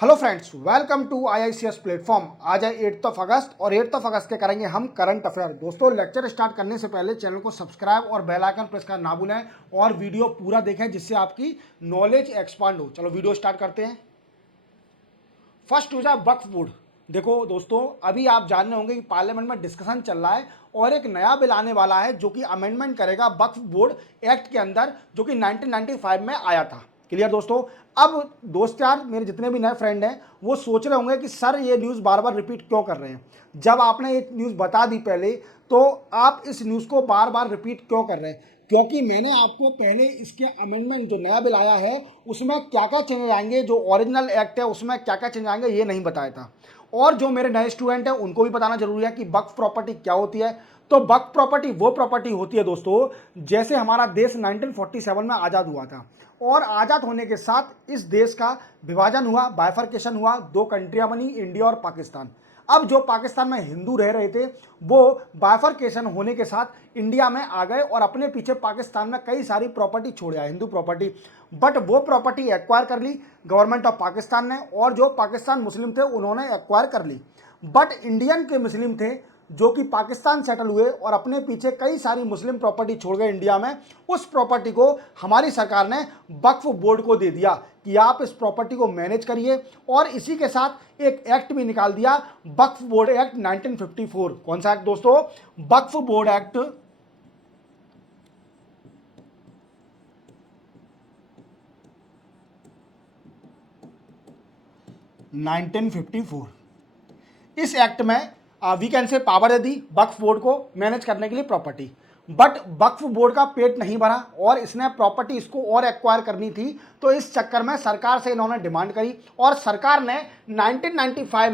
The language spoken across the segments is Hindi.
Hello friends, welcome to IICS platform. आज है 8 अगस्त और 8 अगस्त के करेंगे हम करंट अफेयर। दोस्तों, लेक्चर स्टार्ट करने से पहले चैनल को सब्सक्राइब और बेल आइकन प्रेस करना ना भूलें और वीडियो पूरा देखें जिससे आपकी नॉलेज एक्सपांड हो। चलो वीडियो स्टार्ट करते हैं। फर्स्ट हो जाए वक्फ बोर्ड। देखो दोस्तों, अभी आप जान रहे होंगे कि पार्लियामेंट में डिस्कशन चल रहा है और एक नया बिल आने वाला है जो कि अमेंडमेंट करेगा वक्फ बोर्ड एक्ट के अंदर, जो कि 1995 में आया था। क्लियर दोस्तों। अब दोस्त यार, मेरे जितने भी नए फ्रेंड हैं वो सोच रहे होंगे कि सर ये न्यूज़ बार बार रिपीट क्यों कर रहे हैं। जब आपने ये न्यूज़ बता दी पहले, तो आप इस न्यूज़ को बार बार रिपीट क्यों कर रहे हैं? क्योंकि मैंने आपको पहले इसके अमेंडमेंट जो नया बिल आया है उसमें क्या क्या चेंज आएंगे, जो ओरिजिनल एक्ट है उसमें क्या क्या चेंज आएंगे ये नहीं बताया था। और जो मेरे नए स्टूडेंट हैं उनको भी बताना जरूरी है कि वक्फ प्रॉपर्टी क्या होती है। तो वक्फ प्रॉपर्टी वो प्रॉपर्टी होती है दोस्तों, जैसे हमारा देश 1947 में आज़ाद हुआ था और आज़ाद होने के साथ इस देश का विभाजन हुआ, बाइफर्केशन हुआ, दो कंट्रियां बनी, इंडिया और पाकिस्तान। अब जो पाकिस्तान में हिंदू रह रहे थे वो बाइफर्केशन होने के साथ इंडिया में आ गए और अपने पीछे पाकिस्तान में कई सारी प्रॉपर्टी छोड़ आए, हिंदू प्रॉपर्टी। बट वो प्रॉपर्टी एक्वायर कर ली गवर्नमेंट ऑफ पाकिस्तान ने, और जो पाकिस्तान मुस्लिम थे उन्होंने एक्वायर कर ली। बट इंडियन के मुस्लिम थे जो कि पाकिस्तान सेटल हुए और अपने पीछे कई सारी मुस्लिम प्रॉपर्टी छोड़ गए इंडिया में। उस प्रॉपर्टी को हमारी सरकार ने वक्फ बोर्ड को दे दिया कि आप इस प्रॉपर्टी को मैनेज करिए, और इसी के साथ एक एक्ट भी निकाल दिया, वक्फ बोर्ड एक्ट 1954। कौन सा एक्ट दोस्तों? Waqf board act 1954। इस एक्ट में वी कैन से पावर दे दी वक्फ बोर्ड को मैनेज करने के लिए प्रॉपर्टी। बट वक्फ बोर्ड का पेट नहीं भरा और इसने प्रॉपर्टी इसको और एक्वायर करनी थी, तो इस चक्कर में सरकार से इन्होंने डिमांड करी और सरकार ने 1995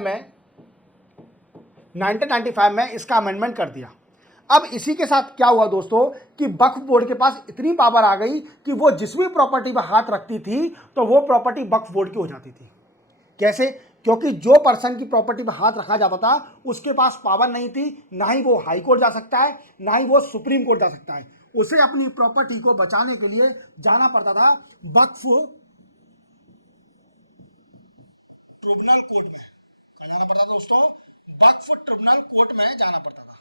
में इसका अमेंडमेंट कर दिया। अब इसी के साथ क्या हुआ दोस्तों कि वक्फ बोर्ड के पास इतनी पावर आ गई कि वो जिस भी प्रॉपर्टी पर हाथ रखती थी तो वो प्रॉपर्टी वक्फ बोर्ड की हो जाती थी। कैसे? क्योंकि जो पर्सन की प्रॉपर्टी पर हाथ रखा जाता था उसके पास पावर नहीं थी, ना ही वो हाई कोर्ट जा सकता है, ना ही वो सुप्रीम कोर्ट जा सकता है। उसे अपनी प्रॉपर्टी को बचाने के लिए जाना पड़ता था वक्फ ट्रिब्यूनल कोर्ट में। क्या जाना पड़ता था दोस्तों? वक्फ ट्रिब्यूनल कोर्ट में जाना पड़ता था।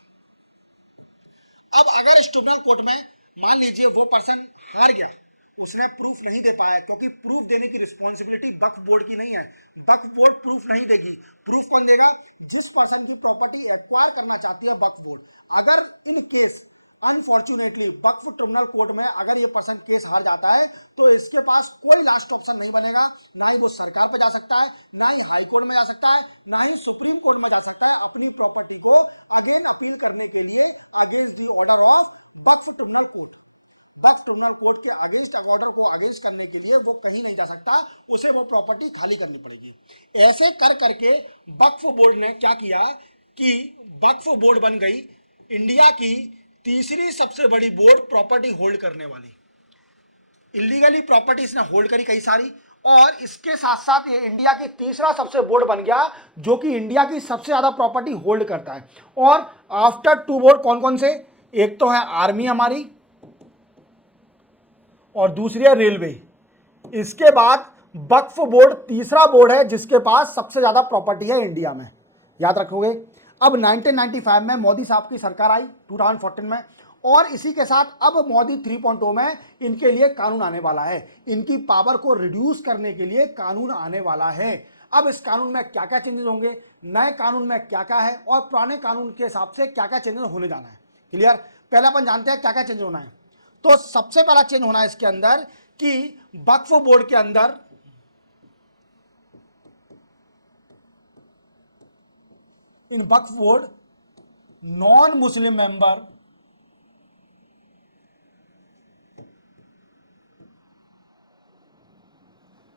अब अगर इस ट्रिब्यूनल कोर्ट में मान लीजिए वो पर्सन हार गया, उसने प्रूफ नहीं दे पाया, क्योंकि प्रूफ देने की रिस्पॉन्सिबिलिटी वक्फ बोर्ड की नहीं है। वक्फ बोर्ड प्रूफ नहीं देगी। प्रूफ कौन देगा? जिस पर्सन की प्रॉपर्टी एक्वायर करना चाहती है वक्फ बोर्ड। अगर in case unfortunately Waqf tribunal court में अगर ये पर्सन केस हार जाता है तो इसके पास कोई लास्ट ऑप्शन नहीं बनेगा। ना ही वो सरकार पे जा सकता है, ना ही हाई कोर्ट में जा सकता है, ना ही सुप्रीम कोर्ट में जा सकता है अपनी प्रॉपर्टी को अगेन अपील करने के लिए against the order of Waqf tribunal court. Waqf tribunal court के अगेंस्ट ऑर्डर को अगेंस्ट करने के लिए वो कहीं नहीं जा सकता, उसे वो प्रॉपर्टी खाली करनी पड़ेगी। ऐसे कर करके वक्फ बोर्ड ने क्या किया कि वक्फ बोर्ड बन गई इंडिया की तीसरी सबसे बड़ी बोर्ड प्रॉपर्टी होल्ड करने वाली। इलीगली प्रॉपर्टी इसने होल्ड करी कई सारी, और इसके साथ साथ ये इंडिया के तीसरा सबसे बोर्ड बन गया जो कि इंडिया की सबसे ज्यादा प्रॉपर्टी होल्ड करता है। और आफ्टर टू बोर्ड कौन कौन से? एक तो है आर्मी हमारी और दूसरी है रेलवे। इसके बाद वक्फ बोर्ड तीसरा बोर्ड है जिसके पास सबसे ज्यादा प्रॉपर्टी है इंडिया में। याद रखोगे। अब 1995 में मोदी साहब की सरकार आई 2014 में, और इसी के साथ अब मोदी 3.0 में इनके लिए कानून आने वाला है। इनकी पावर को रिड्यूस करने के लिए कानून आने वाला है। अब इस कानून में क्या क्या चेंजेस होंगे, नए कानून में क्या क्या है, और पुराने कानून के हिसाब से क्या क्या चेंजेस होने जाना है। क्लियर? पहले अपन जानते हैं क्या क्या चेंज होना है। तो सबसे पहला चेंज होना है इसके अंदर कि वक्फ बोर्ड के अंदर in Waqf board non Muslim member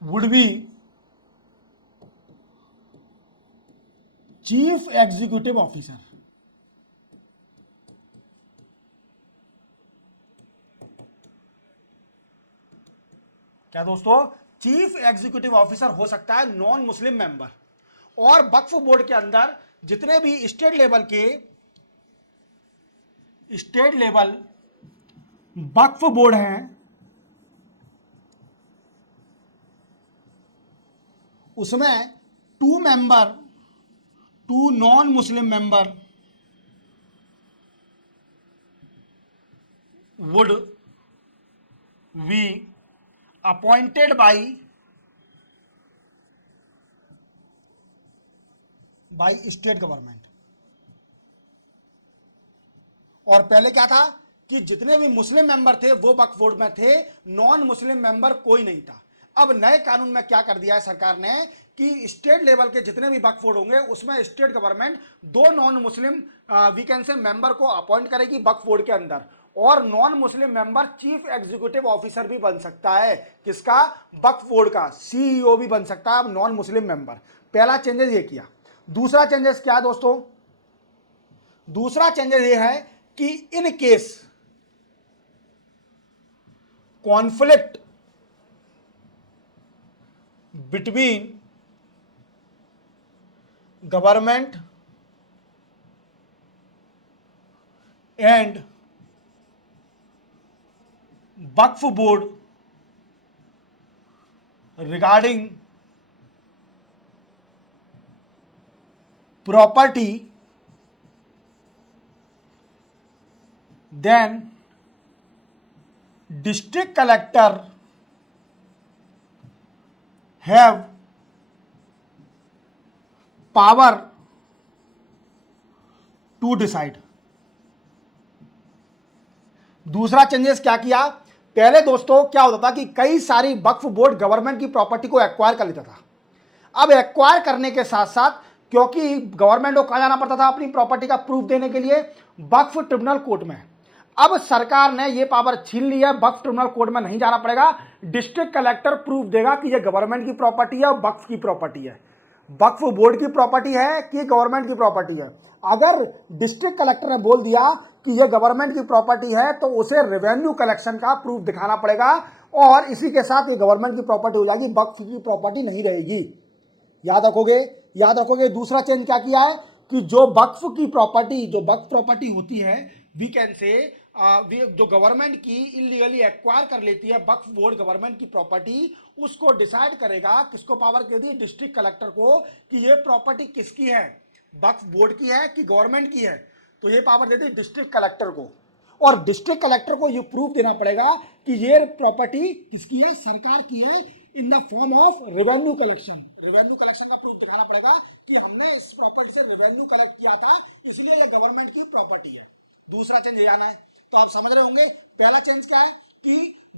would be chief executive officer. क्या दोस्तों? चीफ एग्जीक्यूटिव ऑफिसर हो सकता है नॉन मुस्लिम मेंबर। और वक्फ बोर्ड के अंदर जितने भी स्टेट लेवल वक्फ बोर्ड हैं उसमें two member, two non Muslim member would be appointed by state government. और पहले क्या था कि जितने भी मुस्लिम मेंबर थे वो वक्फ बोर्ड में थे, नॉन मुस्लिम मेंबर कोई नहीं था। अब नए कानून में क्या कर दिया है सरकार ने कि स्टेट लेवल के जितने भी वक्फ बोर्ड होंगे उसमें स्टेट गवर्नमेंट दो नॉन मुस्लिम वीकेंड से मेंबर को अपॉइंट करेगी वक्फ बोर्ड के अंदर, और non Muslim member chief executive officer भी बन सकता है। किसका? वक्फ बोर्ड का सीईओ भी बन सकता है अब नॉन मुस्लिम मेंबर। पहला चेंजेस ये किया। दूसरा चेंजेस क्या है दोस्तों? दूसरा चेंजेस ये है कि in case conflict between government and Waqf board regarding property, then district collector have power to decide। दूसरा चेंजेस क्या किया? पहले दोस्तों क्या होता था कि कई सारी वक्फ बोर्ड गवर्नमेंट की प्रॉपर्टी को एक्वायर कर लेता था। अब एक्वायर करने के साथ साथ क्योंकि गवर्नमेंट को कहा जाना पड़ता था अपनी प्रॉपर्टी का प्रूफ देने के लिए वक्फ ट्रिब्यूनल कोर्ट में। अब सरकार ने यह पावर छीन ली है, वक्फ ट्रिब्यूनल कोर्ट में नहीं जाना पड़ेगा, डिस्ट्रिक्ट कलेक्टर प्रूफ देगा कि यह गवर्नमेंट की प्रॉपर्टी है और वक्फ की प्रॉपर्टी है, वक्फ बोर्ड की प्रॉपर्टी है कि गवर्नमेंट की प्रॉपर्टी है। अगर डिस्ट्रिक्ट कलेक्टर ने बोल दिया कि यह गवर्नमेंट की प्रॉपर्टी है तो उसे रेवेन्यू कलेक्शन का प्रूफ दिखाना पड़ेगा, और इसी के साथ ये गवर्नमेंट की प्रॉपर्टी हो जाएगी, वक्फ की प्रॉपर्टी नहीं रहेगी। याद रखोगे, याद रखोगे। दूसरा चेंज क्या किया है कि जो वक्फ की प्रॉपर्टी, जो वक्फ प्रॉपर्टी होती है वी कैन से जो गवर्नमेंट की इलीगली एक्वायर कर लेती है वक्फ बोर्ड गवर्नमेंट की प्रॉपर्टी, उसको डिसाइड करेगा, किसको पावर दे दी? डिस्ट्रिक्ट कलेक्टर को, कि ये प्रॉपर्टी किसकी है, वक्फ बोर्ड की है कि गवर्नमेंट की है। तो ये पावर दे दी डिस्ट्रिक्ट कलेक्टर को, और डिस्ट्रिक्ट कलेक्टर को ये प्रूफ देना पड़ेगा कि ये प्रॉपर्टी किसकी है? सरकार की है, in the form of revenue collection. Revenue collection का प्रूफ दिखाना पड़ेगा कि हमने इस प्रॉपर्टी से रेवेन्यू कलेक्ट किया था, इसलिए ये गवर्नमेंट की प्रॉपर्टी है। दूसरा चेंज ये आना है, तो आप समझ रहे होंगे। पहला चेंज क्या है कि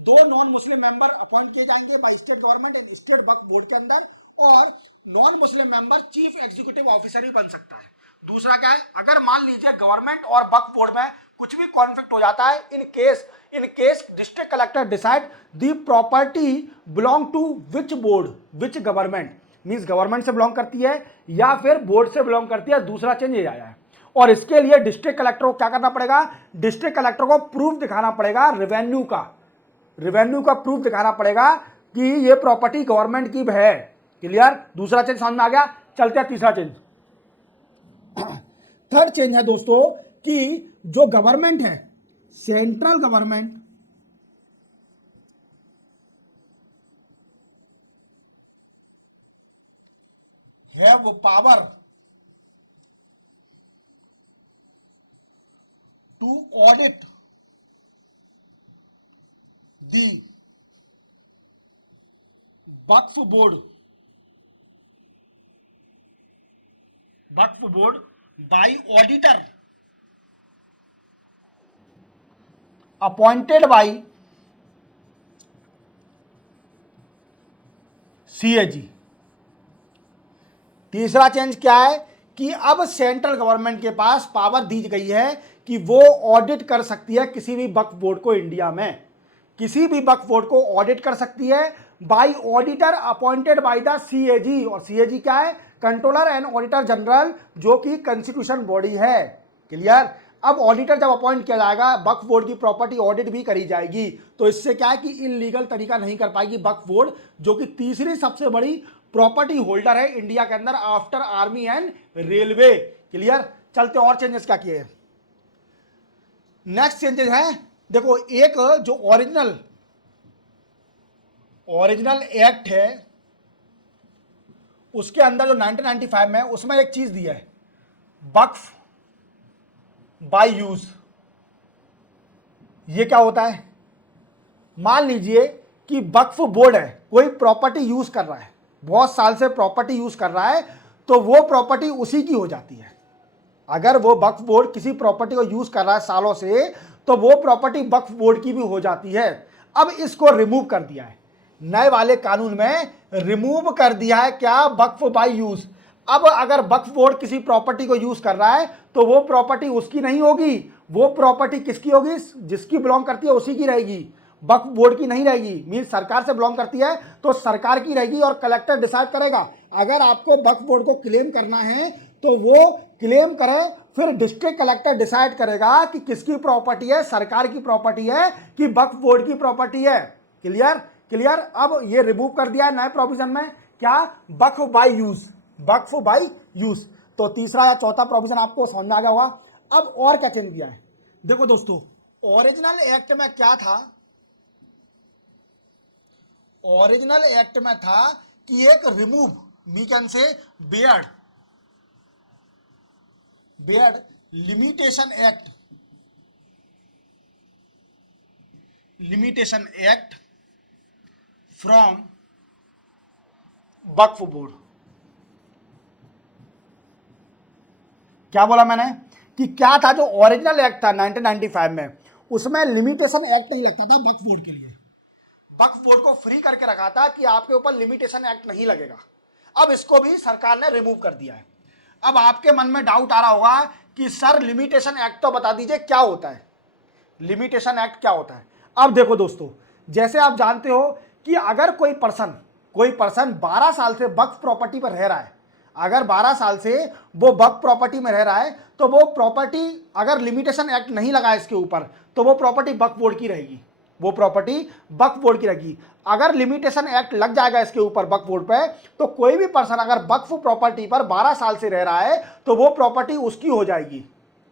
दो नॉन मुस्लिम मेंबर अपॉइंट किए जाएंगे by state government and state Waqf board के अंदर, और non Muslim member chief executive officer भी बन सकता है। दूसरा क्या है? अगर मान लीजिए गवर्नमेंट और वक्फ बोर्ड में कुछ भी कॉन्फ्लिक्ट हो जाता है, in case district collector decide the property belong to which board, which government, means government से बिलोंग करती है या फिर बोर्ड से बिलोंग करती है। दूसरा चेंज ये आया है, और इसके लिए डिस्ट्रिक्ट कलेक्टर को क्या करना पड़ेगा? डिस्ट्रिक्ट कलेक्टर को प्रूफ दिखाना पड़ेगा रेवेन्यू का, रेवेन्यू का प्रूफ दिखाना पड़ेगा कि ये प्रॉपर्टी गवर्नमेंट की है। क्लियर? दूसरा चेंज समझ में आ गया। चलते हैं तीसरा चेंज। थर्ड चेंज है दोस्तों कि जो गवर्नमेंट है, central government have power to audit the Waqf board by auditor appointed by CAG। तीसरा चेंज क्या है कि अब सेंट्रल गवर्नमेंट के पास पावर दी गई है कि वो ऑडिट कर सकती है किसी भी वक्फ बोर्ड को, इंडिया में किसी भी वक्फ बोर्ड को ऑडिट कर सकती है bye auditor appointed by the CAG. और सीएजी क्या है? कंट्रोलर एंड ऑडिटर जनरल, जो कि कॉन्स्टिट्यूशन बॉडी है। क्लियर? अब ऑडिटर जब अपॉइंट किया जाएगा, वक्फ बोर्ड की प्रॉपर्टी ऑडिट भी करी जाएगी, तो इससे क्या है कि इलीगल तरीका नहीं कर पाएगी वक्फ बोर्ड, जो कि तीसरी सबसे बड़ी प्रॉपर्टी होल्डर है इंडिया के अंदर after army and railway. Clear? चलते और चेंजेस क्या किए। नेक्स्ट चेंजेस है, देखो एक जो ओरिजिनल एक्ट है उसके अंदर जो 1995 में उसमें एक चीज दिया है, वक्फ बाय यूज। ये क्या होता है? मान लीजिए कि वक्फ बोर्ड है, कोई प्रॉपर्टी यूज कर रहा है, बहुत साल से प्रॉपर्टी यूज कर रहा है, तो वो प्रॉपर्टी उसी की हो जाती है। अगर वो वक्फ बोर्ड किसी प्रॉपर्टी को यूज कर रहा है सालों से, तो वो प्रॉपर्टी वक्फ बोर्ड की भी हो जाती है। अब इसको रिमूव कर दिया है नए वाले कानून में, रिमूव कर दिया है क्या? Waqf by use. अब अगर वक्फ बोर्ड किसी प्रॉपर्टी को यूज कर रहा है तो वो प्रॉपर्टी उसकी नहीं होगी, वो प्रॉपर्टी किसकी होगी? जिसकी बिलोंग करती है उसी की रहेगी, वक्फ बोर्ड की नहीं रहेगी। मीन सरकार से बिलोंग करती है तो सरकार की रहेगी और कलेक्टर डिसाइड करेगा। अगर आपको वक्फ बोर्ड को क्लेम करना है तो वो क्लेम करे, फिर डिस्ट्रिक्ट कलेक्टर डिसाइड करेगा कि किसकी प्रॉपर्टी है, सरकार की प्रॉपर्टी है कि वक्फ बोर्ड की प्रॉपर्टी है। क्लियर? क्लियर? अब ये रिमूव कर दिया है नए प्रोविजन में, क्या? Waqf by use, waqf by use. तो तीसरा या चौथा प्रोविजन आपको समझ में आ गया होगा। अब और क्या चेंज किया है? देखो दोस्तों, ओरिजिनल एक्ट में क्या था? ओरिजिनल एक्ट में था कि एक remove, we can say barred limitation act from Waqf board. क्या बोला मैंने? कि क्या था जो ओरिजिनल एक्ट था 1995 में, उसमें लिमिटेशन एक्ट नहीं लगता था वक्फ बोर्ड के लिए। वक्फ बोर्ड को फ्री करके रखा था कि आपके ऊपर लिमिटेशन एक्ट नहीं लगेगा। अब इसको भी सरकार ने रिमूव कर दिया है। अब आपके मन में डाउट आ रहा होगा कि सर लिमिटेशन एक्ट तो बता दीजिए क्या होता है, लिमिटेशन एक्ट क्या होता है? अब देखो दोस्तों, जैसे आप जानते हो कि अगर कोई पर्सन 12 साल से वक्फ प्रॉपर्टी पर रह रहा है, अगर 12 साल से वो वक्फ प्रॉपर्टी में रह रहा है, तो वो प्रॉपर्टी अगर लिमिटेशन एक्ट नहीं लगा इसके ऊपर, तो वो प्रॉपर्टी वक्फ बोर्ड की रहेगी, वो प्रॉपर्टी वक्फ बोर्ड की रहेगी। अगर लिमिटेशन एक्ट लग जाएगा इसके ऊपर वक्फ बोर्ड पे, तो कोई भी पर्सन अगर वक्फ प्रॉपर्टी पर 12 साल से रह रहा है तो वो प्रॉपर्टी उसकी हो जाएगी।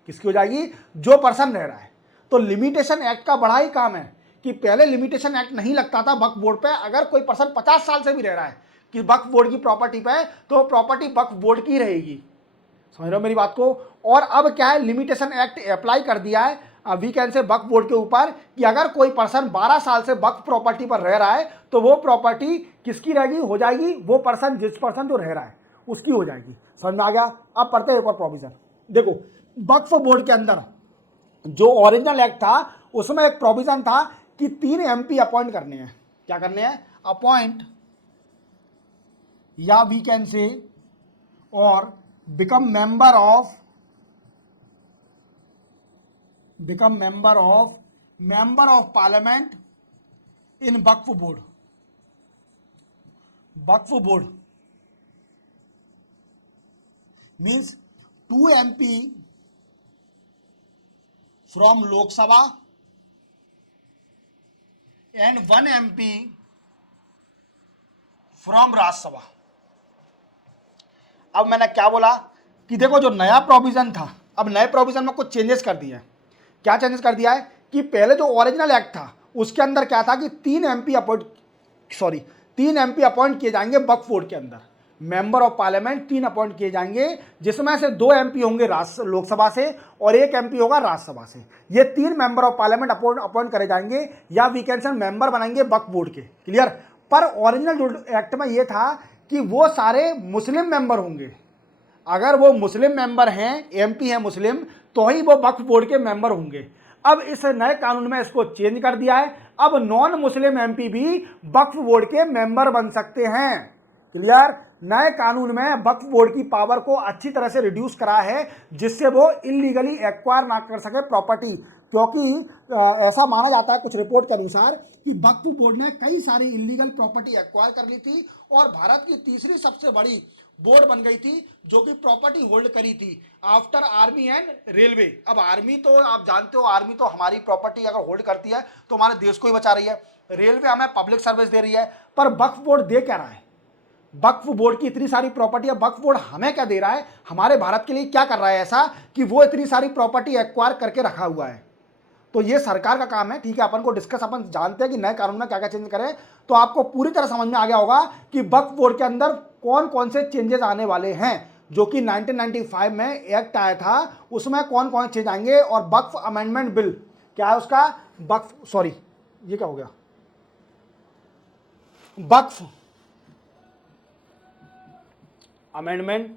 किसकी हो जाएगी? जो पर्सन रह रहा है। तो लिमिटेशन एक्ट का बड़ा ही काम है कि पहले लिमिटेशन एक्ट नहीं लगता था वक्फ बोर्ड पे। अगर कोई पर्सन 50 साल से भी रह रहा है कि वक्फ बोर्ड की प्रॉपर्टी पे, तो प्रॉपर्टी वक्फ बोर्ड की रहेगी। समझ रहे हो मेरी बात को? और अब क्या है, लिमिटेशन एक्ट अप्लाई कर दिया है वी कैन से वक्फ बोर्ड के ऊपर कि अगर कोई पर्सन 12 साल से वक्फ प्रॉपर्टी पर रह रहा है तो वो प्रॉपर्टी किसकी रहेगी? हो जाएगी वो पर्सन, जिस पर्सन जो रह रहा है उसकी हो जाएगी। समझ में आ गया? अब पढ़ते हैं एक और प्रोविजन। देखो, वक्फ बोर्ड के अंदर जो ओरिजिनल एक्ट था उसमें एक प्रोविजन था कि 3 MP अपॉइंट करने हैं। क्या करने हैं? अपॉइंट, या वी कैन से और become member of parliament in Waqf board. Waqf board means 2 MP from Lok Sabha and 1 MP from Rajya Sabha। अब मैंने क्या बोला कि देखो जो नया प्रोविजन था, अब नए प्रोविजन में कुछ चेंजेस कर दिए हैं। क्या चेंजेस कर दिया है कि पहले जो ओरिजिनल एक्ट था उसके अंदर क्या था कि 3 MP अपॉइंट किए जाएंगे वक्फ बोर्ड के अंदर। मेंबर ऑफ पार्लियामेंट 3 अपॉइंट किए जाएंगे, जिसमें से 2 MP होंगे लोकसभा से और 1 MP होगा राज्यसभा से। ये 3 मेंबर ऑफ पार्लियामेंट अपॉइंट करे जाएंगे या वीकेंसन मेंबर बनाएंगे वक्फ बोर्ड के। क्लियर? पर ओरिजिनल जो एक्ट में ये था कि वो सारे मुस्लिम मेंबर होंगे। अगर वो मुस्लिम मेंबर हैं, MP है मुस्लिम, तो ही वो वक्फ बोर्ड के मेंबर होंगे। अब इस नए कानून में इसको चेंज कर दिया है। अब नॉन मुस्लिम MP भी वक्फ बोर्ड के मेंबर बन सकते हैं। क्लियर? नए कानून में वक्फ बोर्ड की पावर को अच्छी तरह से रिड्यूस करा है, जिससे वो इलीगली एक्वायर ना कर सके प्रॉपर्टी। क्योंकि ऐसा माना जाता है कुछ रिपोर्ट के अनुसार कि वक्फ बोर्ड ने कई सारी इलीगल प्रॉपर्टी एक्वायर कर ली थी और भारत की तीसरी सबसे बड़ी बोर्ड बन गई थी जो कि प्रॉपर्टी होल्ड करी थी आफ्टर आर्मी एंड रेलवे। अब आर्मी तो आप जानते हो, आर्मी तो हमारी प्रॉपर्टी अगर होल्ड करती है तो हमारे देश को ही बचा रही है, रेलवे हमें पब्लिक सर्विस दे रही है। पर वक्फ बोर्ड दे क्या रहा है? वक्फ बोर्ड की इतनी सारी प्रॉपर्टी है, वक्फ बोर्ड हमें क्या दे रहा है? हमारे भारत के लिए क्या कर रहा है ऐसा कि वो इतनी सारी प्रॉपर्टी एक्वायर करके रखा हुआ है? तो ये सरकार का काम है। ठीक है, अपन को डिस्कस, अपन जानते हैं कि नए कानून में क्या क्या चेंज करें। तो आपको पूरी तरह समझ में आ गया होगा कि वक्फ बोर्ड के अंदर कौन कौन से चेंजेस आने वाले हैं, जो कि 1995 में एक्ट आया था, उसमें कौन कौन चेंज आएंगे। और वक्फ अमेंडमेंट बिल क्या है उसका, वक्फ सॉरी ये क्या हो गया, वक्फ अमेंडमेंट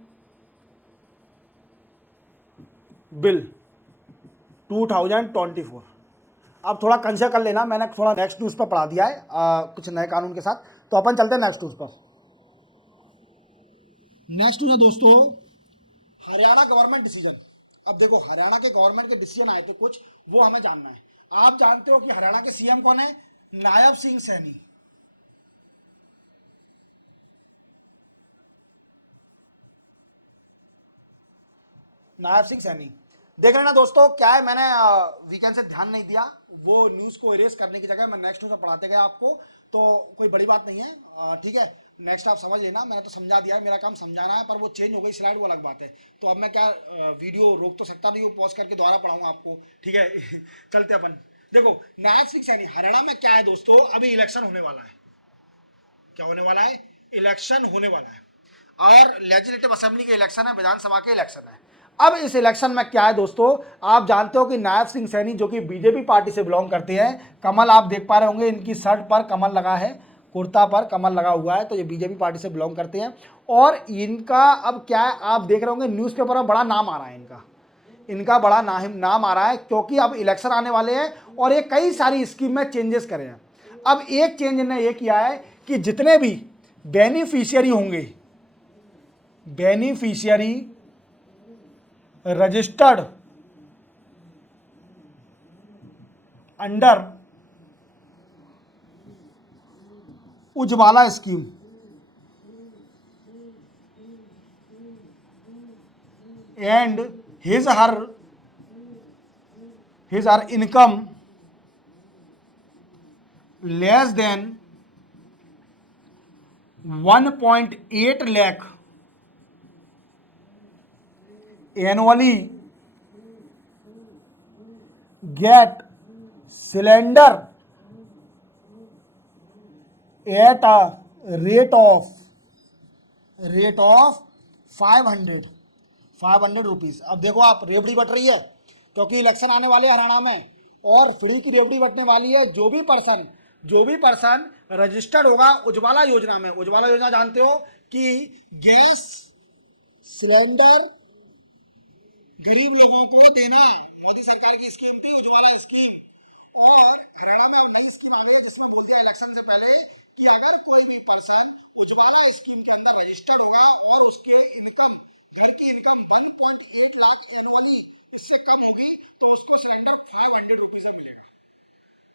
बिल 2024। अब थोड़ा कंसिडर कर लेना, मैंने थोड़ा नेक्स्ट न्यूज़ पर पढ़ा दिया है कुछ नए कानून के साथ। तो अपन चलते हैं नेक्स्ट न्यूज़ पर। नेक्स्ट न्यूज़ है दोस्तों, हरियाणा गवर्नमेंट डिसीजन। अब देखो हरियाणा के गवर्नमेंट के डिसीजन आए थे कुछ, वो हमें जानना है। आप जानते हो कि हरियाणा के सीएम कौन है, नायब सिंह सैनी। नायब सिंह सैनी देख लेना दोस्तों, क्या है मैंने वीकेंड से ध्यान नहीं दिया, वो न्यूज को इरेज करने की जगह मैं नेक्स्ट न्यूज पढ़ाते गए आपको, तो कोई बड़ी बात नहीं है, ठीक है। नेक्स्ट आप समझ लेना, मैंने तो समझा दिया है, मेरा काम समझाना है, पर वो चेंज हो गई स्लाइड, वो अलग बात है। तो अब मैं क्या वीडियो रोक तो सकता नहीं हूँ, पॉज करके दोबारा पढ़ाऊंगा आपको, ठीक है। चलते अपन। देखो नायब सिंह सैनी, हरियाणा में क्या है दोस्तों, अभी इलेक्शन होने वाला है। क्या होने वाला है, इलेक्शन होने वाला है, और लेजिस्लेटिव असेंबली के इलेक्शन है, विधानसभा के इलेक्शन है। अब इस इलेक्शन में क्या है दोस्तों, आप जानते हो कि नायब सिंह सैनी जो कि बीजेपी पार्टी से बिलोंग करते हैं, कमल आप देख पा रहे होंगे, इनकी शर्ट पर कमल लगा है, कुर्ता पर कमल लगा हुआ है, तो ये बीजेपी पार्टी से बिलोंग करते हैं। और इनका अब क्या है, आप देख रहे होंगे न्यूज़पेपर में बड़ा नाम आ रहा है इनका बड़ा नाम आ रहा है, क्योंकि अब इलेक्शन आने वाले हैं और ये कई सारी स्कीम में चेंजेस करे हैं। अब एक चेंज इन्होंने ये किया है कि जितने भी बेनिफिशियरी होंगे, beneficiary registered under Ujjwala scheme and his her income less than 1.8 lakh annually get cylinder at a rate of 500 rupees. अब देखो आप, रेवड़ी बट रही है क्योंकि इलेक्शन आने वाले हरियाणा में, और फ्री की रेवड़ी बटने वाली है। जो भी पर्सन रजिस्टर्ड होगा उज्ज्वला योजना में, उज्ज्वला योजना जानते हो कि गैस सिलेंडर गरीब लोगों को देना, मोदी सरकार की स्कीम थी उज्ज्वला स्कीम। और हरियाणा में नई स्कीम आ गई है जिसमें बोल दिया इलेक्शन से पहले कि अगर कोई भी पर्सन उज्ज्वला स्कीम के अंदर रजिस्टर्ड होगा और उसके इनकम, घर की इनकम 1.8 लाख एनुअली उससे कम होगी, तो उसको सिलेंडर 500 रुपीज में मिलेगा।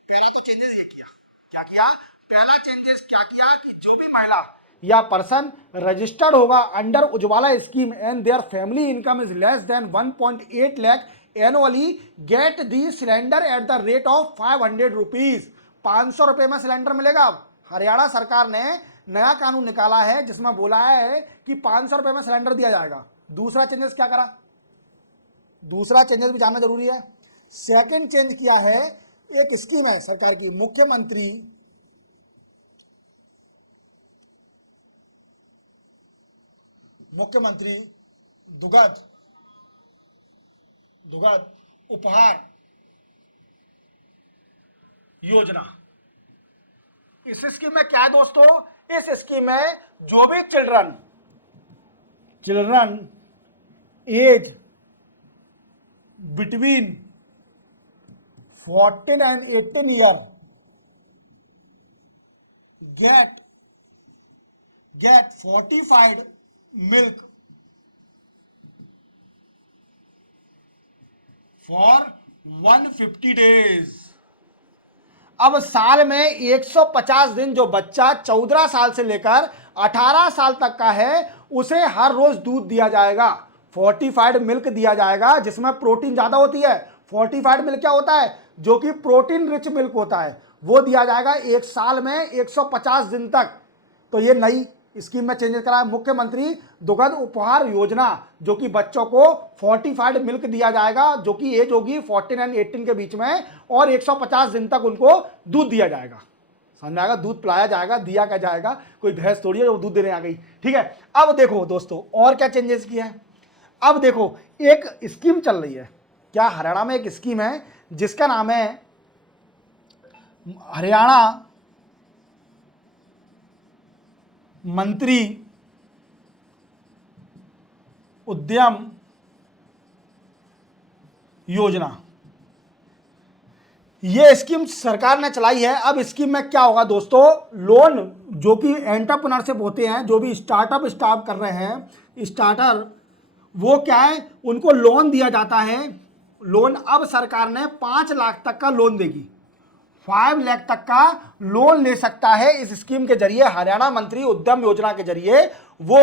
पहला तो चेंजेस ये किया, क्या किया, पहला चेंजेस क्या किया कि जो भी महिला या पर्सन रजिस्टर्ड होगा under Ujjwala scheme and their family income is less than 1.8 lakh annually get the cylinder at the rate of 500 rupees. 500 रुपए में सिलेंडर मिलेगा। हरियाणा सरकार ने नया कानून निकाला है जिसमें बोला है कि 500 रुपए में सिलेंडर दिया जाएगा। दूसरा चेंजेस क्या करा, दूसरा चेंजेस भी जानना जरूरी है। सेकंड चेंज किया है, एक स्कीम है सरकार की, मुख्यमंत्री दुग्ध उपहार योजना। इस स्कीम में क्या है दोस्तों, इस स्कीम में जो भी children age between 14 and 18 year get fortified milk for 150 days। अब साल में 150 दिन जो बच्चा 14 साल से लेकर 18 साल तक का है उसे हर रोज दूध दिया जाएगा, फोर्टिफाइड मिल्क दिया जाएगा, जिसमें प्रोटीन ज्यादा होती है। फोर्टिफाइड मिल्क क्या होता है, जो कि प्रोटीन रिच मिल्क होता है, वो दिया जाएगा एक साल में 150 दिन तक। तो ये नई स्कीम में चेंजेस करा है, मुख्यमंत्री दुग्ध उपहार योजना, जो कि बच्चों को फोर्टिफाइड मिल्क दिया जाएगा, जो कि एज होगी 14 and 18 के बीच में, और 150 दिन तक उनको दूध दिया जाएगा। समझ में आएगा, दूध पिलाया जाएगा, दिया क्या जाएगा, कोई भैंस थोड़ी है जो दूध देने आ गई। ठीक है, अब देखो दोस्तों और क्या चेंजेस किया है। अब देखो एक स्कीम चल रही है, क्या हरियाणा में एक स्कीम है जिसका नाम है हरियाणा मंत्री उद्यम योजना। ये स्कीम सरकार ने चलाई है। अब स्कीम में क्या होगा दोस्तों, लोन जो कि एंटरप्रेन्योरशिप होते हैं, जो भी स्टार्टअप स्टार्ट कर रहे हैं स्टार्टर, वो क्या है, उनको लोन दिया जाता है। लोन अब सरकार ने 5 लाख तक का लोन देगी, 5 लाख तक का लोन ले सकता है इस स्कीम के जरिए। हरियाणा मंत्री उद्यम योजना के जरिए वो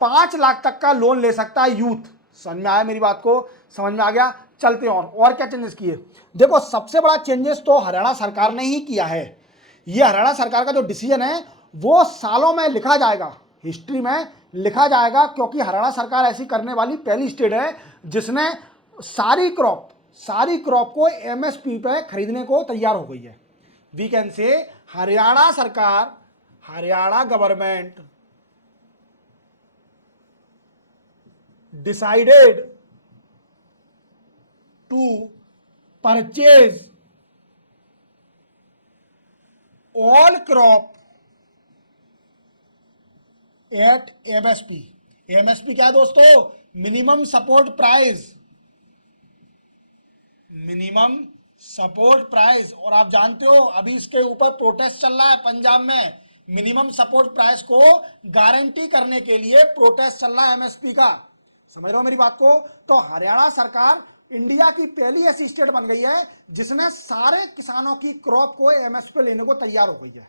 5 लाख तक का लोन ले सकता है यूथ। समझ में आया मेरी बात को, समझ में आ गया। चलते और क्या चेंजेस किए। देखो सबसे बड़ा चेंजेस तो हरियाणा सरकार ने ही किया है। ये हरियाणा सरकार का जो डिसीजन है वो सालों में लिखा जाएगा, हिस्ट्री में लिखा जाएगा, क्योंकि हरियाणा सरकार ऐसी करने वाली पहली स्टेट है जिसने सारी क्रॉप को एमएसपी पे खरीदने को तैयार हो गई है। वी कैन से हरियाणा सरकार, Haryana government decided to purchase all crop at MSP. MSP क्या है दोस्तों, minimum support price, minimum support price. और आप जानते हो अभी इसके ऊपर प्रोटेस्ट चल रहा है पंजाब में, मिनिमम सपोर्ट प्राइस को गारंटी करने के लिए प्रोटेस्ट चल रहा है एमएसपी का। समझ रहे हो मेरी बात को। तो हरियाणा सरकार इंडिया की पहली ऐसी स्टेट बन गई है जिसने सारे किसानों की क्रॉप को एमएसपी पे लेने को तैयार हो गई है।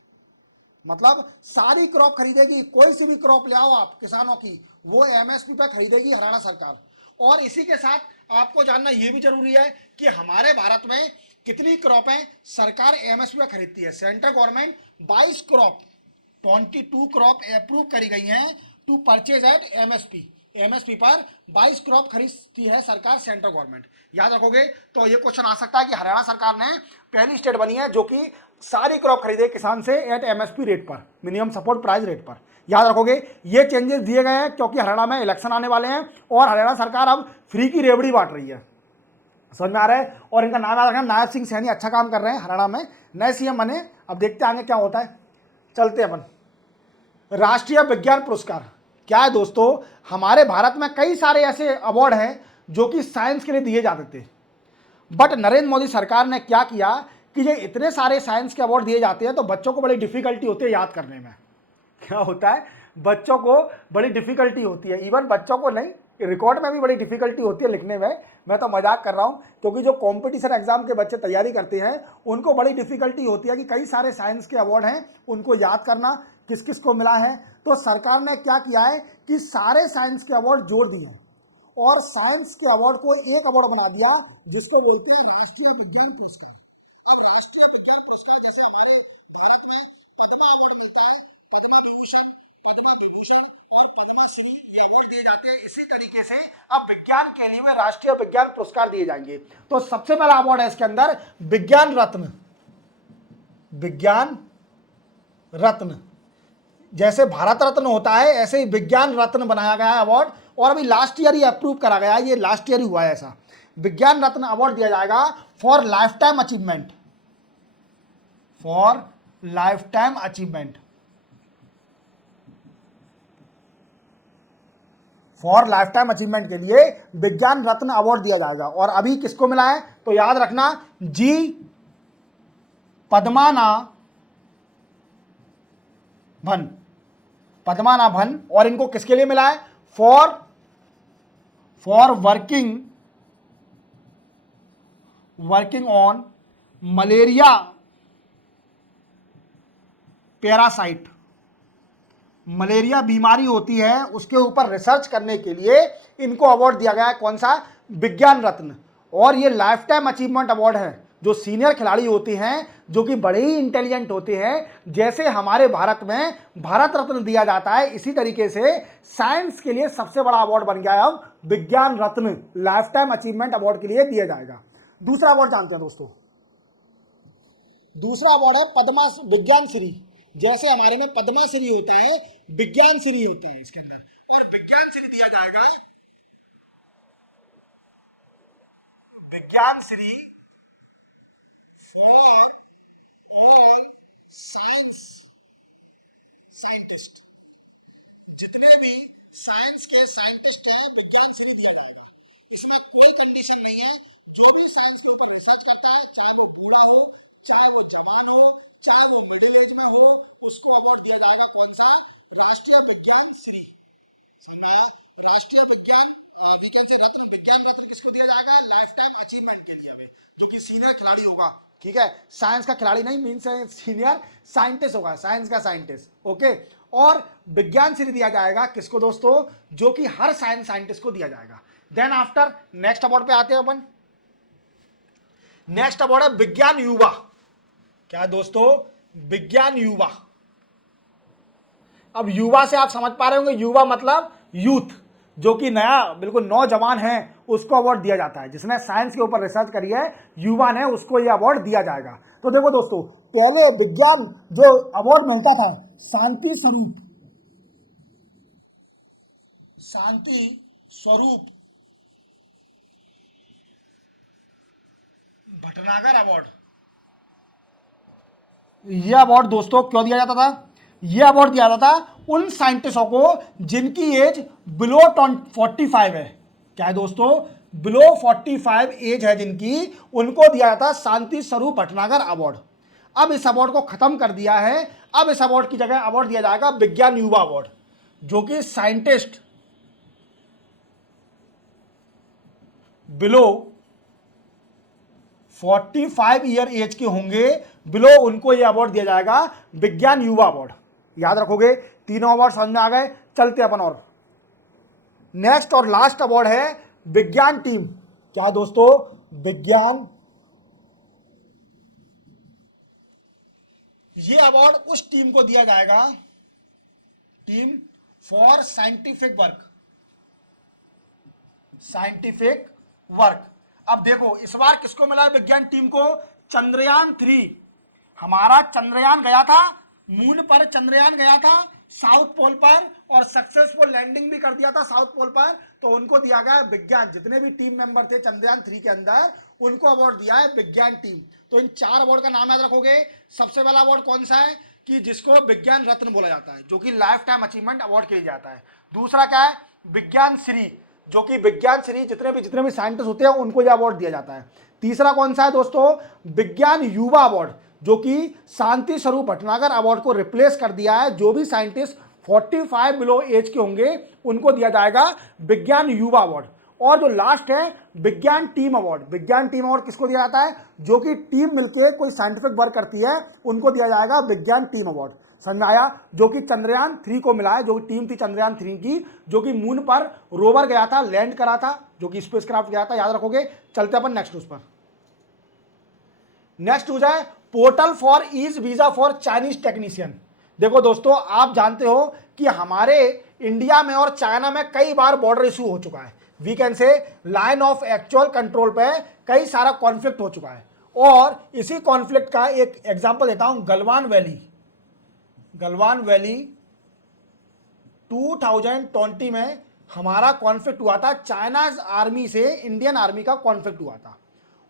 मतलब सारी क्रॉप खरीदेगी, कोई सी भी क्रॉप ले आओ आप किसानों की, वो एमएसपी पे खरीदेगी हरियाणा सरकार। और इसी के साथ आपको जानना यह भी जरूरी है कि हमारे भारत में कितनी क्रॉपें सरकार एमएसपी पे खरीदती है। Central government 22 crop, 22 crop approve करी गई हैं to purchase at MSP. MSP पर 22 क्रॉप खरीदती है सरकार, सेंट्रल गवर्नमेंट। याद रखोगे तो ये क्वेश्चन आ सकता है कि हरियाणा सरकार ने पहली स्टेट बनी है जो कि सारी क्रॉप खरीदे किसान से एट एमएसपी रेट पर, मिनिमम सपोर्ट प्राइस रेट पर। याद रखोगे ये चेंजेस दिए गए हैं क्योंकि हरियाणा में इलेक्शन आने वाले हैं और हरियाणा सरकार अब फ्री की रेवड़ी बांट रही है। समझ में आ रहा है। और इनका नाम याद रखना, नायब सिंह सैनी अच्छा काम कर रहे हैं हरियाणा में, नए सीएम बने। अब देखते आगे क्या होता है। चलते अपन राष्ट्रीय विज्ञान पुरस्कार। क्या है दोस्तों, हमारे भारत में कई सारे ऐसे अवार्ड हैं जो कि साइंस के लिए दिए जाते थे, बट नरेंद्र मोदी सरकार ने क्या किया कि ये इतने सारे साइंस के अवार्ड दिए जाते हैं तो बच्चों को बड़ी डिफिकल्टी होती है याद करने में। क्या होता है, बच्चों को बड़ी डिफिकल्टी होती है, इवन बच्चों को नहीं, रिकॉर्ड में भी बड़ी डिफिकल्टी होती है लिखने में। मैं तो मजाक कर रहा हूँ, क्योंकि जो कंपटीशन एग्जाम के बच्चे तैयारी करते हैं उनको बड़ी डिफिकल्टी होती है कि कई सारे साइंस के अवार्ड हैं, उनको याद करना किस किस को मिला है। तो सरकार ने क्या किया है कि सारे साइंस के अवार्ड जोड़ दिए और साइंस के अवार्ड को एक अवार्ड बना दिया जिसको बोलते हैं राष्ट्रीय विज्ञान पुरस्कार। इसी तरीके से अब विज्ञान के लिए राष्ट्रीय विज्ञान पुरस्कार दिए जाएंगे। तो सबसे पहला अवार्ड है इसके अंदर विज्ञान रत्न। विज्ञान रत्न, जैसे भारत रत्न होता है ऐसे ही विज्ञान रत्न बनाया गया है अवार्ड, और अभी लास्ट ईयर ही अप्रूव करा गया है, ये लास्ट ईयर ही हुआ है ऐसा। विज्ञान रत्न अवार्ड दिया जाएगा for life time achievement, for life time achievement, for life time achievement के लिए विज्ञान रत्न अवार्ड दिया जाएगा। और अभी किसको मिला है तो याद रखना, जी पद्मनाभन। और इनको किसके लिए मिला है, for working on malaria parasite. Malaria बीमारी होती है उसके ऊपर रिसर्च करने के लिए इनको अवार्ड दिया गया है, कौन सा, विज्ञान रत्न। और ये लाइफ टाइम अचीवमेंट अवार्ड है, जो सीनियर खिलाड़ी होते हैं जो कि बड़े ही इंटेलिजेंट होते हैं, जैसे हमारे भारत में भारत रत्न दिया जाता है, इसी तरीके से साइंस के लिए सबसे बड़ा अवार्ड बन गया है अब विज्ञान रत्न, लाइफ टाइम अचीवमेंट अवार्ड के लिए दिया जाएगा। दूसरा अवार्ड जानते हैं दोस्तों, दूसरा अवार्ड है पद्मा विज्ञान श्री, जैसे हमारे में पद्मा श्री होता है, विज्ञान श्री होता है इसके अंदर, और विज्ञान श्री दिया जाएगा विज्ञान Shri for all science scientist, जितने भी साइंस के साइंटिस्ट हैं विज्ञान श्री दिया जाएगा। इसमें कोई कंडीशन नहीं है, जो भी साइंस के ऊपर रिसर्च करता है, चाहे वो बूढ़ा हो, चाहे वो जवान हो, चाहे वो मिडिल एज में हो, उसको अवार्ड दिया जाएगा। कौन सा? राष्ट्रीय विज्ञान श्री। समझा? राष्ट्रीय विज्ञान रत्न, विज्ञान रत्न किसको दिया जाएगा? लाइफ टाइम अचीवमेंट के लिए, जो कि सीनियर खिलाड़ी होगा, ठीक है, साइंस का खिलाड़ी नहीं, मीन सीनियर साइंटिस्ट होगा, साइंस का साइंटिस्ट, ओके। और विज्ञान श्री दिया जाएगा किसको दोस्तों? जो कि हर साइंस साइंटिस्ट को दिया जाएगा। देन आफ्टर नेक्स्ट अवार्ड पे आते हैं अपन। नेक्स्ट अवार्ड है विज्ञान युवा। क्या दोस्तों? विज्ञान युवा। अब युवा से आप समझ पा रहे होंगे, युवा मतलब यूथ, जो कि नया बिल्कुल नौजवान है, उसको अवार्ड दिया जाता है। जिसने साइंस के ऊपर रिसर्च करी है, युवा ने, उसको यह अवार्ड दिया जाएगा। तो देखो दोस्तों, पहले विज्ञान जो अवार्ड मिलता था, शांति स्वरूप, शांति स्वरूप भटनागर अवार्ड, यह अवार्ड दोस्तों क्यों दिया जाता था? यह अवार्ड दिया जाता था उन साइंटिस्टों को जिनकी एज बिलो 45 है। क्या है दोस्तों? बिलो 45 एज है जिनकी, उनको दिया जाता शांति स्वरूप भटनागर अवार्ड। अब इस अवार्ड को खत्म कर दिया है। अब इस अवार्ड की जगह अवार्ड दिया जाएगा विज्ञान युवा अवार्ड, जो कि साइंटिस्ट बिलो 45 ईयर एज के होंगे, बिलो, उनको यह अवार्ड दिया जाएगा विज्ञान युवा अवार्ड। याद रखोगे, तीनों अवार्ड समझ में आ गए। चलते अपन और नेक्स्ट और लास्ट अवार्ड है विज्ञान टीम। क्या दोस्तों? विज्ञान, ये अवार्ड उस टीम को दिया जाएगा, team for scientific work, scientific work. अब देखो, इस बार किसको मिला है विज्ञान टीम को? चंद्रयान 3। हमारा चंद्रयान गया था मून पर, चंद्रयान गया था साउथ पोल पर, और सक्सेसफुल लैंडिंग भी कर दिया था साउथ पोल पर। तो उनको दिया गया विज्ञान, जितने भी टीम मेंबर थे चंद्रयान 3 के अंदर, उनको अवार्ड दिया है विज्ञान टीम। तो इन 4 अवार्ड का नाम याद रखोगे। सबसे पहला अवार्ड कौन सा है? कि जिसको विज्ञान रत्न बोला जाता है, जो कि लाइफ टाइम अचीवमेंट अवार्ड किया जाता है। दूसरा क्या है? विज्ञान श्री, जो कि विज्ञान श्री जितने भी साइंटिस्ट होते हैं उनको यह अवार्ड दिया जाता है। तीसरा कौन सा है दोस्तों? विज्ञान युवा अवार्ड, जो कि शांति स्वरूप भटनागर अवार्ड को रिप्लेस कर दिया है। जो भी साइंटिस्ट 45 बिलो एज के होंगे, उनको दिया जाएगा विज्ञान युवा अवार्ड। और जो लास्ट है विज्ञान टीम अवार्ड। विज्ञान टीम अवार्ड किसको दिया जाता है? जो कि टीम मिलकर कोई साइंटिफिक वर्क करती है, उनको दिया जाएगा विज्ञान टीम अवार्ड। समझ में आया? जो कि चंद्रयान 3 को मिला है, जो टीम थी चंद्रयान 3 की, जो कि मून पर रोवर गया था, लैंड करा था, जो कि स्पेसक्राफ्ट गया था। याद रखोगे। चलते अपन नेक्स्ट न्यूज पर। नेक्स्ट न्यूज है portal for ease visa for Chinese technician. देखो दोस्तों, आप जानते हो कि हमारे इंडिया में और चाइना में कई बार बॉर्डर इशू हो चुका है। We can say line of actual control पे कई सारा कॉन्फ्लिक्ट हो चुका है। और इसी कॉन्फ्लिक्ट का एक एग्जांपल देता हूं, गलवान वैली। गलवान वैली 2020 में हमारा कॉन्फ्लिक्ट हुआ था, चाइना आर्मी से इंडियन आर्मी का कॉन्फ्लिक्ट हुआ था।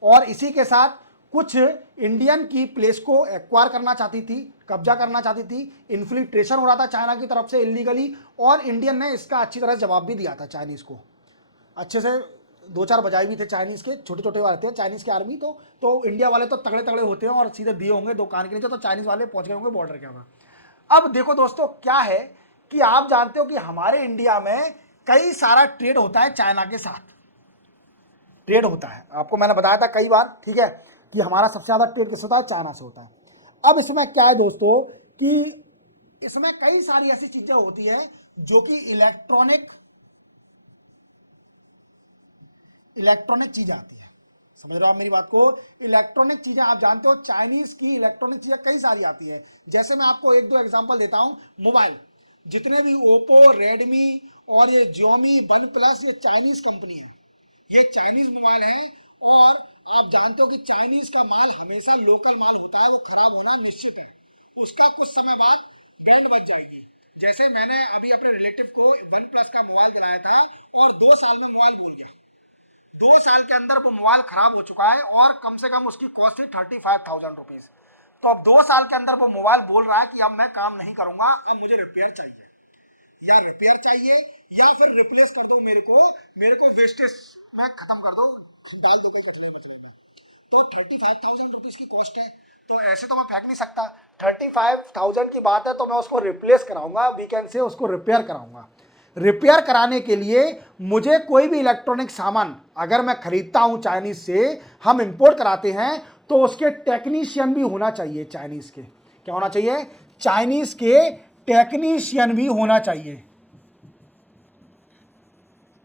और इसी के साथ कुछ इंडियन की प्लेस को एक्वायर करना चाहती थी, कब्जा करना चाहती थी। इन्फिल्ट्रेशन हो रहा था चाइना की तरफ से इलीगली, और इंडियन ने इसका अच्छी तरह जवाब भी दिया था चाइनीज को। अच्छे से 2-4 बजाए भी थे चाइनीज के, छोटे छोटे वाले थे चाइनीज की आर्मी। तो इंडिया वाले तो तगड़े तगड़े होते हैं और सीधे दिए होंगे 2 कान के नीचे, तो चाइनीज वाले पहुंच गए होंगे बॉर्डर के ऊपर। अब देखो दोस्तों, क्या है कि आप जानते हो कि हमारे इंडिया में कई सारा ट्रेड होता है चाइना के साथ। ट्रेड होता है, आपको मैंने बताया था कई बार, ठीक है, कि हमारा सबसे ज्यादा ट्रेड किससे होता है? चाइना से होता है। अब इसमें क्या है दोस्तों कि इसमें कई सारी ऐसी चीजें होती है जो कि इलेक्ट्रॉनिक चीजें आती है। समझ रहे हो आप मेरी बात को? इलेक्ट्रॉनिक चीजें, आप जानते हो चाइनीज की इलेक्ट्रॉनिक चीजें कई सारी आती है। जैसे मैं आपको 1-2 एग्जांपल देता हूं। मोबाइल, जितने भी ओप्पो, रेडमी और ये जियोमी, वन प्लस, ये चाइनीज कंपनी है, ये चाइनीज मोबाइल है। और आप जानते हो कि चाइनीज का माल हमेशा लोकल माल होता है, वो खराब होना निश्चित है, उसका कुछ समय बाद बैंड बच जाएगी। जैसे मैंने अभी अपने रिलेटिव को वन प्लस का मोबाइल दिलाया था और 2 साल में मोबाइल भूल गया। 2 साल के अंदर वो मोबाइल खराब हो चुका है और कम से कम उसकी कॉस्ट थी 35,000 रुपीज। तो अब 2 साल के अंदर वो मोबाइल बोल रहा है कि अब मैं काम नहीं करूंगा, अब मुझे रिपेयर चाहिए, या रिपेयर चाहिए या फिर रिप्लेस कर दो मेरे को वेस्टेज में खत्म कर दो, डाल दो, कुछ नहीं बचेगा। तो 35,000 रुपीज की कॉस्ट है, तो ऐसे तो मैं फेंक नहीं सकता। 35,000 की बात है तो मैं उसको रिप्लेस कराऊंगा, वीकेंड से उसको रिपेयर कराऊंगा। रिपेयर कराने के लिए मुझे कोई भी इलेक्ट्रॉनिक सामान अगर मैं खरीदता हूं चाइनीज से, हम इंपोर्ट कराते हैं, तो उसके टेक्नीशियन भी होना चाहिए चाइनीज के। क्या होना चाहिए? चाइनीज के टेक्नीशियन भी होना चाहिए,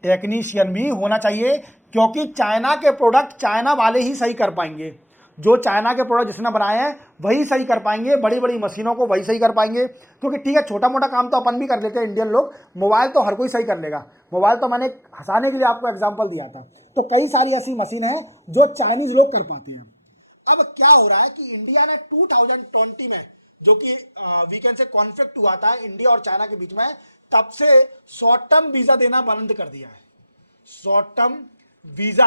टेक्नीशियन भी होना चाहिए, क्योंकि चाइना के प्रोडक्ट चाइना वाले ही सही कर पाएंगे। जो चाइना के प्रोडक्ट जिसने बनाए हैं वही सही कर पाएंगे, बड़ी बड़ी मशीनों को वही सही कर पाएंगे। क्योंकि ठीक है, छोटा मोटा काम तो अपन भी कर लेते हैं इंडियन लोग, मोबाइल तो हर कोई सही कर लेगा। मोबाइल तो मैंने हंसाने के लिए आपको एग्जाम्पल दिया था। तो कई सारी ऐसी मशीन है जो चाइनीज लोग कर पाते हैं। अब क्या हो रहा है कि इंडिया ने 2020 में, जो कि वीकेंड से कॉन्फ्लिक्ट हुआ था इंडिया और चाइना के बीच में, तब से शॉर्ट टर्म वीजा देना बंद कर दिया है। शॉर्ट टर्म वीजा,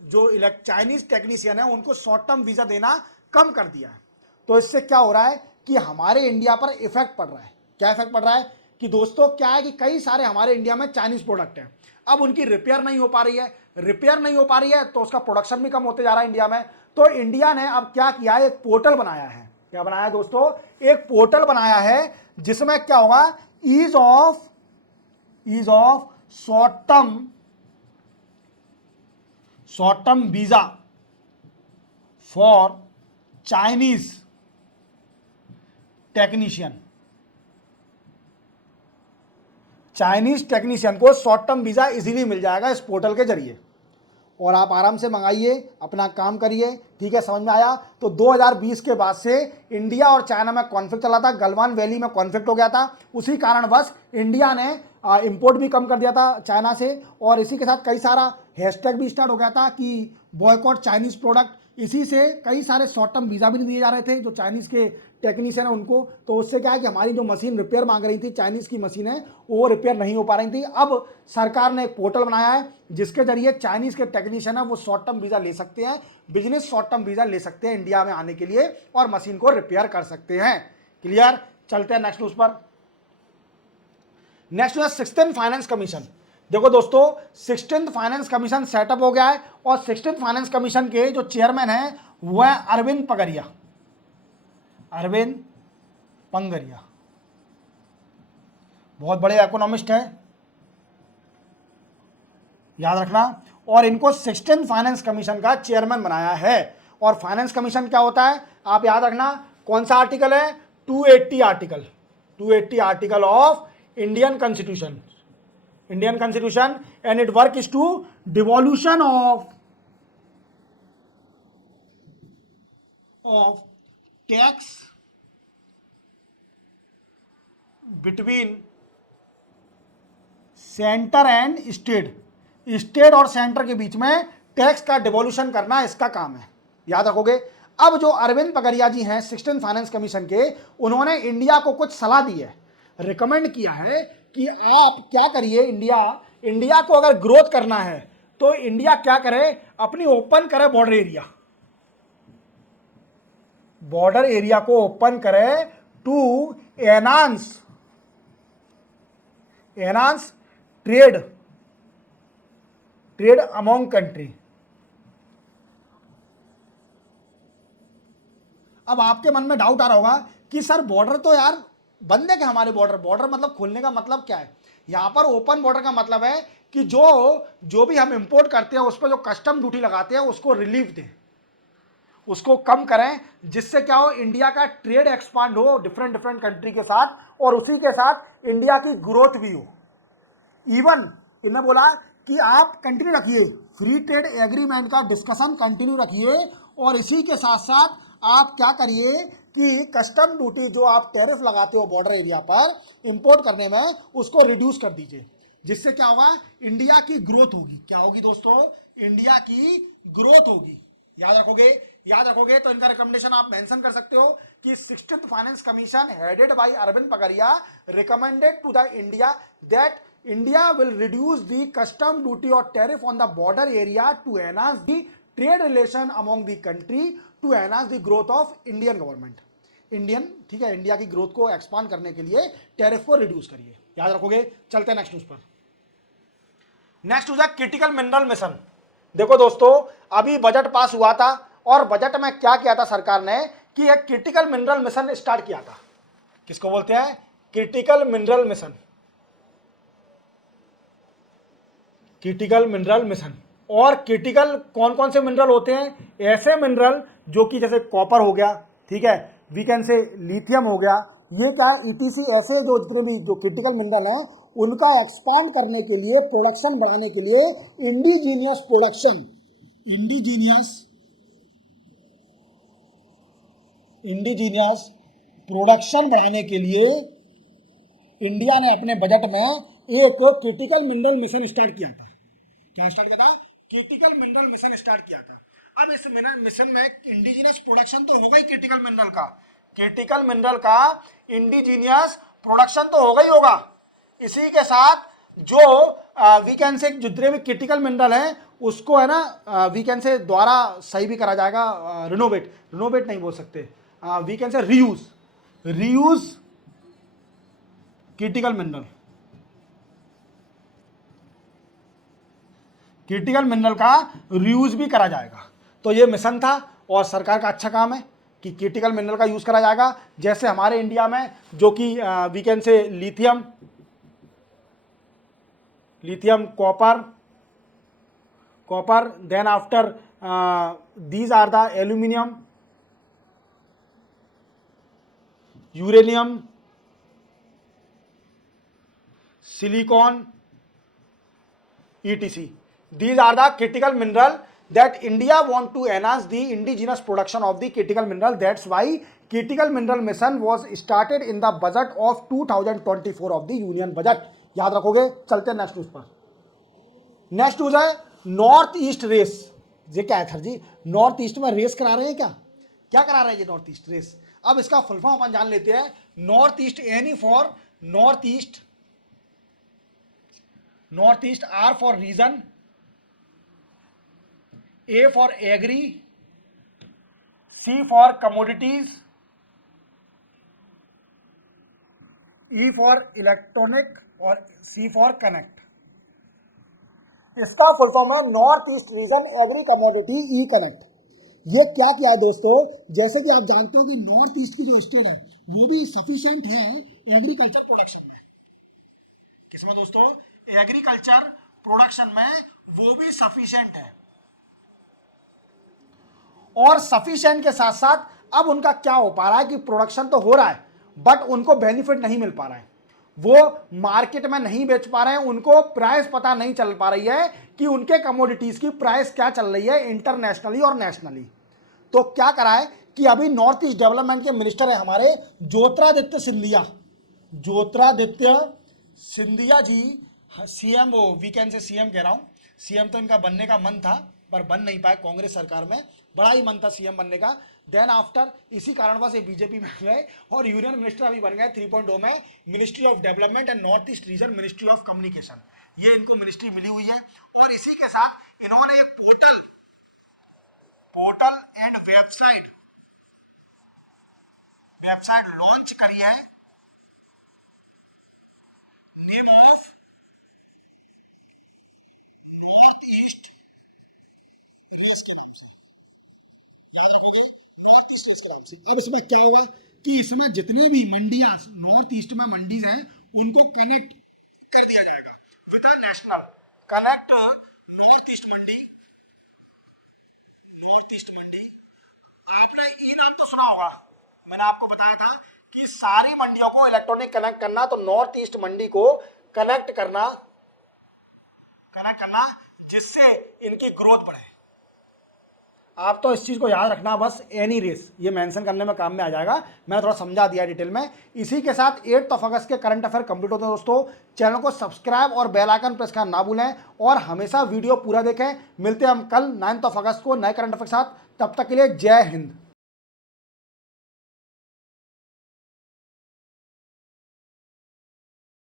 जो चाइनीज टेक्नीशियन है उनको शॉर्ट टर्म वीजा देना कम कर दिया है। तो इससे क्या हो रहा है कि हमारे इंडिया पर इफेक्ट पड़ रहा है। क्या इफेक्ट पड़ रहा है कि दोस्तों, क्या है कि कई सारे हमारे इंडिया में चाइनीज प्रोडक्ट हैं, अब उनकी रिपेयर नहीं हो पा रही है। रिपेयर नहीं हो पा रही है तो उसका प्रोडक्शन भी कम होते जा रहा है इंडिया में। तो इंडिया ने अब क्या किया है, एक पोर्टल बनाया है। क्या बनाया है दोस्तों? एक पोर्टल बनाया है जिसमें क्या होगा, ease of short term visa for Chinese technician. Chinese technician को शॉर्ट टर्म वीजा इजीली मिल जाएगा इस पोर्टल के जरिए, और आप आराम से मंगाइए, अपना काम करिए। ठीक है, समझ में आया? तो 2020 के बाद से इंडिया और चाइना में कॉन्फ्लिक्ट चला था, गलवान वैली में कॉन्फ्लिक्ट हो गया था। उसी कारणवश इंडिया ने इंपोर्ट भी कम कर दिया था चाइना से, और इसी के साथ कई सारा हैशटैग भी स्टार्ट हो गया था कि बॉयकॉट चाइनीज प्रोडक्ट। इसी से कई सारे शॉर्ट टर्म वीज़ा भी नहीं दिए जा रहे थे जो चाइनीज़ के टेक्नीशियन है उनको। तो उससे क्या है कि हमारी जो मशीन रिपेयर मांग रही थी, चाइनीज़ की मशीन है, वो रिपेयर नहीं हो पा रही थी। अब सरकार ने एक पोर्टल बनाया है जिसके जरिए चाइनीज़ के टेक्नीशियन है वो शॉर्ट टर्म वीज़ा ले सकते हैं, बिजनेस शॉर्ट टर्म वीज़ा ले सकते हैं इंडिया में आने के लिए, और मशीन को रिपेयर कर सकते हैं। क्लियर? चलते हैं नेक्स्ट न्यूज़ पर। Next news 16th finance commission. देखो दोस्तों, 16th फाइनेंस कमीशन सेटअप हो गया है, और 16th फाइनेंस कमीशन के जो चेयरमैन हैं वो है अरविंद पंगरिया। अरविंद पंगरिया बहुत बड़े इकोनॉमिस्ट हैं, याद रखना। और इनको 16th फाइनेंस कमीशन का चेयरमैन बनाया है। और फाइनेंस कमीशन क्या होता है आप याद रखना, कौन सा आर्टिकल है? 280 article, 280 article of Indian constitution, and it work is to devolution of tax between centre and state और सेंटर के बीच में टैक्स का डिवोल्यूशन करना इसका काम है, याद रखोगे। अब जो अरविंद पगरिया जी हैं 16th फाइनेंस कमीशन के, उन्होंने इंडिया को कुछ सलाह दी है, रिकमेंड किया है कि आप क्या करिए, इंडिया को अगर ग्रोथ करना है तो इंडिया क्या करे, अपनी ओपन करे बॉर्डर एरिया को ओपन करे to enhance trade among country. अब आपके मन में डाउट आ रहा होगा कि सर बॉर्डर तो यार बंद है क्या हमारे? बॉर्डर मतलब खोलने का मतलब क्या है? यहां पर ओपन बॉर्डर का मतलब है कि जो भी हम इंपोर्ट करते हैं उस पर जो कस्टम ड्यूटी लगाते हैं उसको रिलीफ दें, उसको कम करें, जिससे क्या हो, इंडिया का ट्रेड एक्सपांड हो डिफरेंट कंट्री के साथ, और उसी के साथ इंडिया की ग्रोथ भी हो। इवन इन्होंने बोला कि आप कंटिन्यू रखिए, फ्री ट्रेड एग्रीमेंट का डिस्कशन कंटिन्यू रखिए, और इसी के साथ साथ आप क्या करिए कि कस्टम ड्यूटी जो आप टैरिफ लगाते हो बॉर्डर एरिया पर इंपोर्ट करने में, उसको रिड्यूस कर दीजिए, जिससे क्या होगा, इंडिया की ग्रोथ होगी। क्या होगी दोस्तों? इंडिया की ग्रोथ होगी। याद रखोगे, याद रखोगे तो इनका रिकमेंडेशन आप मेंशन कर सकते हो कि 16th finance commission headed by Arvind Panagariya recommended to the India that India will reduce the custom duty और tariff on the border area to enhance the trade relation among the country to enhance the growth of Indian government. Indian, ठीक है, इंडिया की ग्रोथ को एक्सपांड करने के लिए टैरिफ को रिड्यूस करिए। याद रखोगे। चलते हैं नेक्स्ट न्यूज पर। नेक्स्ट न्यूज है क्रिटिकल मिनरल मिशन। देखो दोस्तों, अभी बजट पास हुआ था और बजट में क्या किया था सरकार ने कि एक क्रिटिकल मिनरल मिशन स्टार्ट किया था। किसको बोलते हैं? Critical mineral mission. Critical mineral mission. और क्रिटिकल कौन कौन से मिनरल होते हैं? ऐसे मिनरल जो कि जैसे कॉपर हो गया, ठीक है, वी कैन से लिथियम हो गया, ये क्या ईटीसी, ऐसे जो जितने भी जो क्रिटिकल मिनरल हैं उनका एक्सपांड करने के लिए, प्रोडक्शन बढ़ाने के लिए इंडिजीनियस प्रोडक्शन, इंडिजीनियस प्रोडक्शन बढ़ाने के लिए इंडिया ने अपने बजट में एक क्रिटिकल मिनरल मिशन स्टार्ट किया था। क्या स्टार्ट किया था? क्रिटिकल मिनरल मिशन स्टार्ट किया था। अब इस मिशन में इंडिजिनियस प्रोडक्शन तो होगा ही क्रिटिकल मिनरल का, क्रिटिकल मिनरल का इंडिजीनियस प्रोडक्शन तो होगा ही होगा। इसी के साथ जो वीकेंड से जितने भी क्रिटिकल मिनरल हैं उसको है ना वीकेंड से द्वारा सही भी करा जाएगा, रिनोवेट, रिनोवेट नहीं बोल सकते, वीकेंड से reuse, reuse critical mineral, critical mineral का रीयूज भी करा जाएगा। तो ये मिशन था और सरकार का अच्छा काम है कि क्रिटिकल मिनरल का यूज करा जाएगा। जैसे हमारे इंडिया में जो कि वीकेंड से lithium, lithium, copper, copper, then after these are the aluminium, uranium, silicon, etc. These are the critical mineral that India want to enhance the indigenous production of the critical mineral. That's why critical mineral mission was started in the budget of 2024 of the union budget. याद रखोगे। चलते हैं नेक्स्ट न्यूज पर। नेक्स्ट न्यूज है नॉर्थ ईस्ट रेस। ये क्या है सर जी? नॉर्थ ईस्ट में रेस करा रहे हैं क्या? क्या करा रहे हैं ये नॉर्थ ईस्ट रेस? अब इसका फुल फॉर्म अपन जान लेते हैं। North East, N for North East, North East, R for region, A for agri, C for commodities, E for electronic और C for connect। इसका फुल फॉर्म है north east region agri commodity e connect. ये क्या किया है दोस्तों? जैसे कि आप जानते हो कि नॉर्थ ईस्ट की जो स्टेट है वो भी सफिशिएंट है एग्रीकल्चर प्रोडक्शन में। किसमें दोस्तों? एग्रीकल्चर प्रोडक्शन में वो भी सफिशिएंट है। और सफिशिएंट के साथ साथ अब उनका क्या हो पा रहा है कि प्रोडक्शन तो हो रहा है बट उनको बेनिफिट नहीं मिल पा रहा है, वो मार्केट में नहीं बेच पा रहे हैं, उनको प्राइस पता नहीं चल पा रही है कि उनके कमोडिटीज की प्राइस क्या चल रही है इंटरनेशनली और नेशनली। तो क्या करा है कि अभी नॉर्थ ईस्ट डेवलपमेंट के मिनिस्टर है हमारे ज्योतिरादित्य सिंधिया, ज्योतिरादित्य सिंधिया जी, सीएम, वो वीकेंड से सीएम कह रहा हूं, सीएम तो इनका बनने का मन था पर बन नहीं पाए कांग्रेस सरकार में, बड़ा ही मन था सीएम बनने का। देन आफ्टर इसी कारणवश ये बीजेपी में गए और यूनियन मिनिस्टर अभी बन गए 3.0 में, ministry of development and north east reason ministry of communication, ये इनको मिनिस्ट्री मिली हुई है। और इसी के साथ इन्होंने एक portal, portal and website, website launch करी है, name of North East race के नाम से। याद रखोगे, नॉर्थ ईस्ट रेस के नाम से। अब इसमें क्या होगा कि इसमें जितनी भी मंडियां नॉर्थ ईस्ट में मंडीज हैं उनको कनेक्ट कर दिया जाएगा with national, connect north east Mandi, north east Mandi. आपने ई नाम तो सुना होगा, मैंने आपको बताया था कि सारी मंडियों को इलेक्ट्रॉनिक कनेक्ट करना, तो नॉर्थ ईस्ट मंडी को कनेक्ट करना, कनेक्ट करना जिससे इनकी ग्रोथ बढ़े। आप तो इस चीज़ को याद रखना, बस एनी रेस ये मेंशन करने में काम में आ जाएगा। मैंने थोड़ा समझा दिया डिटेल में। इसी के साथ 8 अगस्त के करंट अफेयर कंप्लीट होते हैं दोस्तों। चैनल को सब्सक्राइब और बेल आइकन प्रेस करना ना भूलें और हमेशा वीडियो पूरा देखें। मिलते हैं हम कल 9 अगस्त को नए करंट अफेयर के साथ। तब तक के लिए जय हिंद।